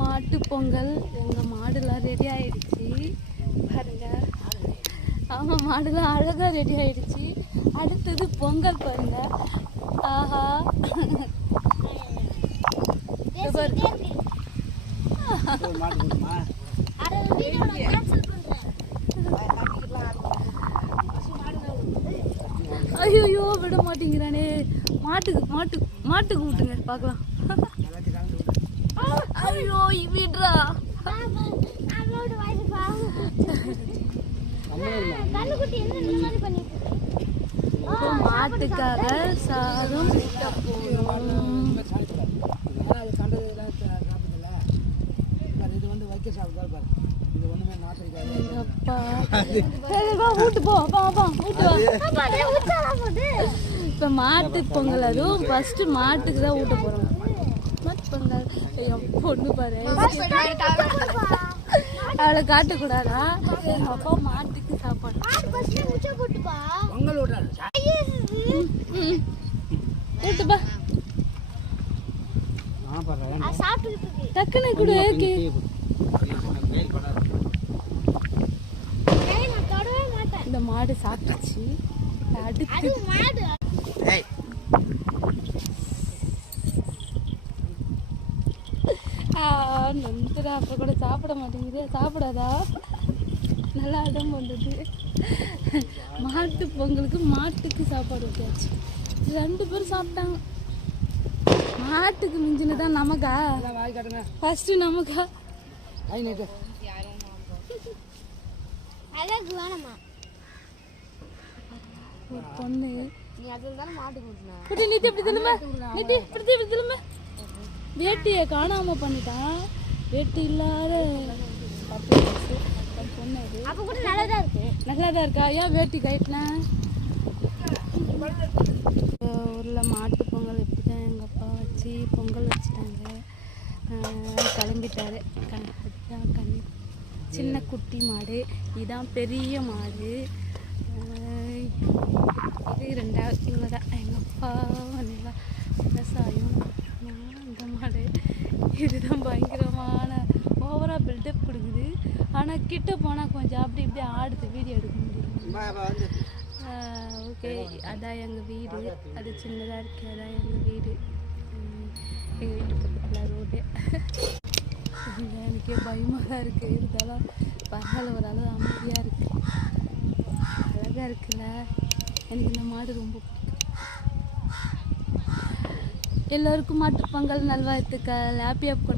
மாட்டு பொங்கல். எங்கள் மாடுலாம் ரெடி ஆயிடுச்சு பாருங்க. ஆமாம், மாடுலாம் அழகாக ரெடி ஆயிடுச்சு. அடுத்தது பொங்கல் பாருங்க. ஆஹா, ஐயோ விட மாட்டேங்கிறானே. மாட்டுக்கு விட்டுங்க பார்க்கலாம். ஐயோ விடுறா. மாட்டுக்காக சாதம் இப்ப மாட்டு பொங்கல். அதுவும் ஃபர்ஸ்ட் மாட்டுக்கு தான் ஊட்ட போறோம். மாட்டு பொங்கல் என் பொண்ணு பாரு, அவளை காட்டக்கூடாதா? எங்க அப்பா மாட்டுக்கு சாப்பாடு ஊட்டுப்பா. டக்குனு கூட இந்த மாடு சாப்பிட்டுச்சு. அடுத்து நொந்துடா. அப்ப கூட சாப்பிட மாட்டேங்குது. சாப்பிடாதா? நல்லா அடம் வந்தது. மாட்டு பொங்கலுக்கு மாட்டுக்கு சாப்பாடு ஊட்டியாச்சு. 2 பேரும் சாப்பிட்டாங்க. மாட்டுக்கு மிஞ்சினதான் நமக்கா? ஃபர்ஸ்ட் நமக்கா? ஒரு பொண்ணு வேட்டியை காணாம பண்ணிட்டான். வேட்டி இல்லாத பொண்ணு அது நல்லாதான் இருக்கா? ஏன் வேட்டி கட்டினேன்? ஊரில் மாட்டு பொங்கல் இப்படிதான் எங்கள் அப்பா வச்சு பொங்கல் வச்சுட்டாங்க. கிளம்பிட்டாரு. சின்ன குட்டி மாடு, இதான் பெரிய மாடு. இது 2வது. இவ்வளோதான் எங்கள் அப்பா நல்லா விவசாயம். இந்த மாடு இதுதான் பயங்கரமான ஓவராக பில்டப் கொடுக்குது. ஆனால் கிட்ட போனால் கொஞ்சம் அப்படி இப்படி ஆடுது. வீடியோ எடுக்க முடியும். ஓகே, அதான் எங்கள் வீடு. அது சின்னதாக இருக்கு. அதான் எங்கள் வீடு. எங்கள் வீட்டு பக்கத்தில் ரோடு. எனக்கே பயமாக தான் இருக்குது. இருந்தாலும் பரவாயில்ல, ஒரு அளவு அமைதியாக இருக்குது. அழகாக இருக்குல்ல. எனக்கு இந்த மாடு ரொம்ப பிடிக்கும். எல்லோருக்கும் மாட்டுப் பொங்கல் நல்வாழ்த்துக்கள். ஹாப்பியாக கொண்டாடு.